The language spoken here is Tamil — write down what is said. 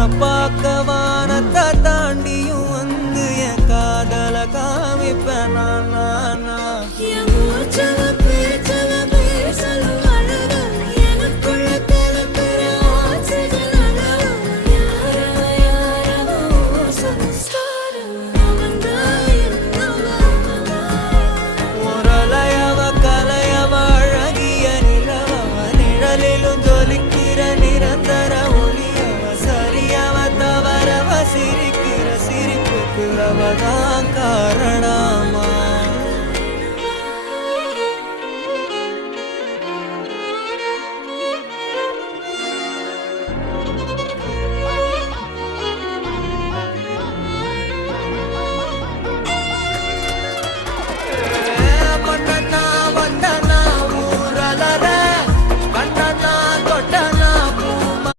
உன்னை பார்க்க வானத்தை தாண்டியும் வந்து என் காதல காமிப்பேன் நான் அவதான் காரணமா